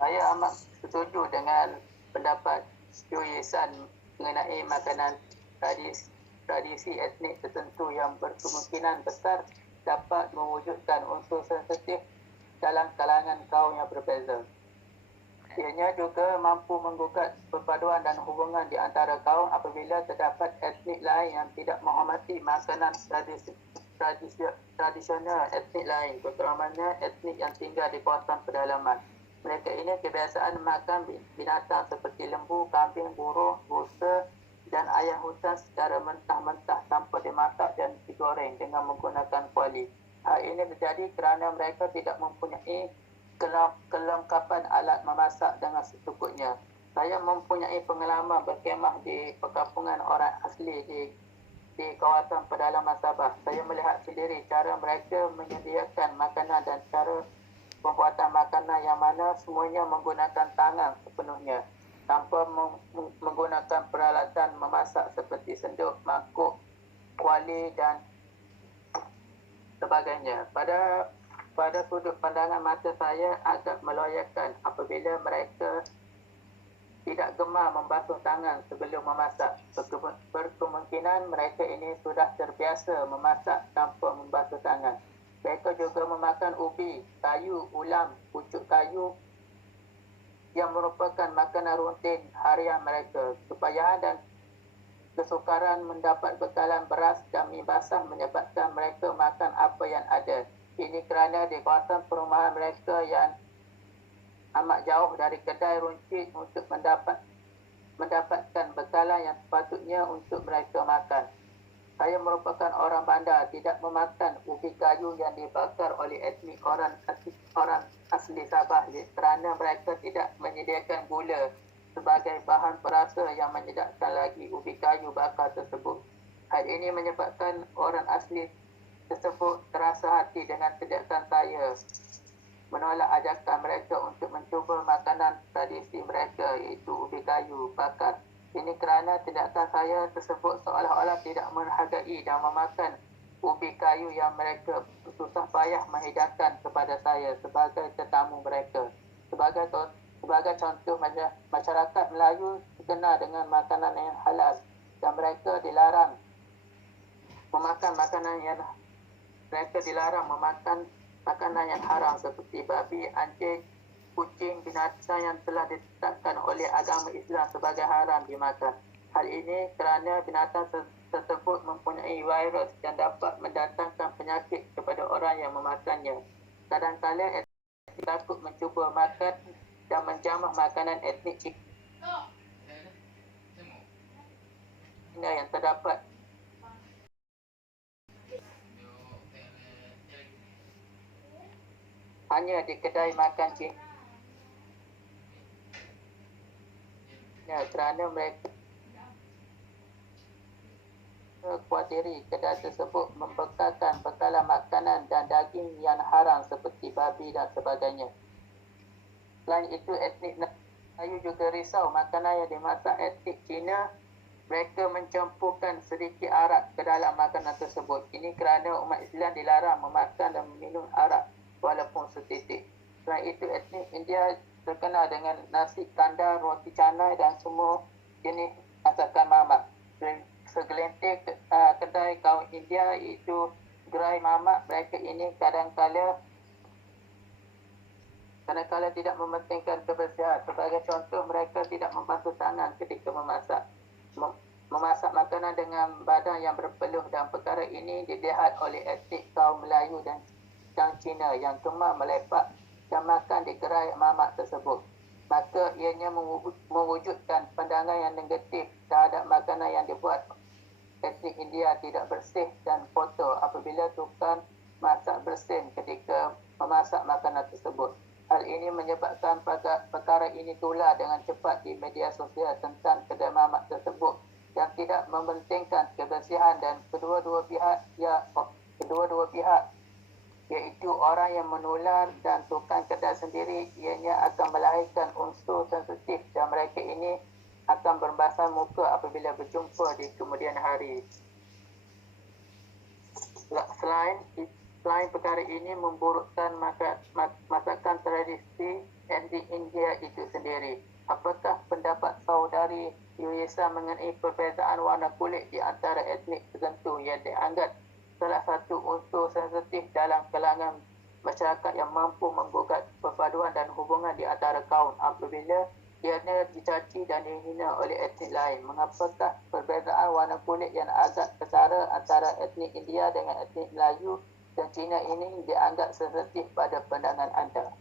Saya amat setuju dengan pendapat Yoyesan mengenai makanan tradisi etnik tertentu yang berkemungkinan besar dapat mewujudkan unsur sensitif dalam kalangan kaum yang berbeza. Ianya juga mampu menggugat perpaduan dan hubungan di antara kaum apabila terdapat etnik lain yang tidak menghormati makanan tradisional etnik lain, terutamanya etnik yang tinggal di kawasan pedalaman. Mereka ini kebiasaan makan binatang seperti lembu, kambing, burung, rusa dan ayam hutan secara mentah-mentah tanpa dimasak dan digoreng dengan menggunakan kuali. Hal ini terjadi kerana mereka tidak mempunyai kelengkapan alat memasak dengan secukupnya. Saya mempunyai pengalaman berkemah di perkampungan orang asli di kawasan pedalaman Sabah. Saya melihat sendiri cara mereka menyediakan makanan dan cara pembuatan makanan yang mana semuanya menggunakan tangan sepenuhnya tanpa menggunakan peralatan memasak seperti senduk, mangkuk, kuali dan sebagainya. Pada sudut pandangan mata saya agak meloyakan apabila mereka tidak gemar membasuh tangan sebelum memasak. Berkemungkinan mereka ini sudah terbiasa memasak tanpa membasuh tangan. Mereka juga memakan ubi, kayu, ulam, pucuk kayu yang merupakan makanan rutin harian mereka. Kepayahan dan kesukaran mendapat bekalan beras dan mie basah menyebabkan mereka makan apa yang ada. Ini kerana di kawasan perumahan mereka yang amat jauh dari kedai runcit untuk mendapatkan bekalan yang sepatutnya untuk mereka makan. Saya merupakan orang bandar, tidak memakan ubi kayu yang dibakar oleh etnik orang asli Sabah kerana mereka tidak menyediakan gula sebagai bahan perasa yang menyedapkan lagi ubi kayu bakar tersebut. Hal ini menyebabkan orang asli tersebut terasa hati dengan tindakan saya menolak ajakan mereka untuk mencuba makanan tradisi mereka iaitu ubi kayu bakar. Ini kerana tindakan saya tersebut seolah-olah tidak menghargai dan memakan ubi kayu yang mereka susah payah menghidangkan kepada saya sebagai tetamu mereka. Sebagai contoh, masyarakat Melayu terkenal dengan makanan yang halal dan mereka dilarang memakan makanan yang haram seperti babi, anjing, kucing, binatang yang telah ditetapkan oleh agama Islam sebagai haram dimakan. Hal ini kerana binatang tersebut mempunyai virus yang dapat mendatangkan penyakit kepada orang yang memakannya. Kadang-kadang etnik takut mencuba makan dan menjamah makanan etnik Cina yang terdapat hanya di kedai makan Cina kerana mereka khawatiri kedai tersebut membekalkan bekalan makanan dan daging yang haram seperti babi dan sebagainya. Selain itu, etnik Melayu juga risau makanan yang dimasak etnik Cina. Mereka mencampurkan sedikit arak ke dalam makanan tersebut. Ini kerana umat Islam dilarang memakan dan meminum arak walaupun setitik. Selain itu, etnik India terkenal dengan nasi kandar, roti canai dan semua jenis masakan mamak. Segelintir kedai kaum India iaitu gerai mamak, mereka ini kadang-kala tidak mementingkan kebersihan. Sebagai contoh, mereka tidak membasuh tangan ketika memasak makanan dengan badan yang berpeluh, dan perkara ini dilihat oleh etnik kaum Melayu dan Cina yang gemar melepak dan makan di gerai mamak tersebut. Maka ianya mewujudkan pandangan yang negatif terhadap makanan yang dibuat etnik India tidak bersih dan kotor apabila tukang masak bersin ketika memasak makanan tersebut. Hal ini menyebabkan perkara ini tular dengan cepat di media sosial tentang kedai mamak tersebut yang tidak mementingkan kebersihan, dan kedua-dua pihak iaitu orang yang menular dan tukang kedai sendiri ianya akan melahirkan unsur sensitif dan mereka ini akan berbasah muka apabila berjumpa di kemudian hari. Selain perkara ini memburukkan masakan tradisi etnik India India itu sendiri. Apakah pendapat saudari Yuyesa mengenai perbezaan warna kulit di antara etnik tertentu yang dianggap salah satu unsur sensitif dalam kalangan masyarakat yang mampu menggugat perpaduan dan hubungan di antara kaum apabila ianya dicaci dan dihina oleh etnik lain? Mengapakah perbezaan warna kulit yang agak ketara antara etnik India dengan etnik Melayu dan Cina ini dianggap sensitif pada pandangan anda?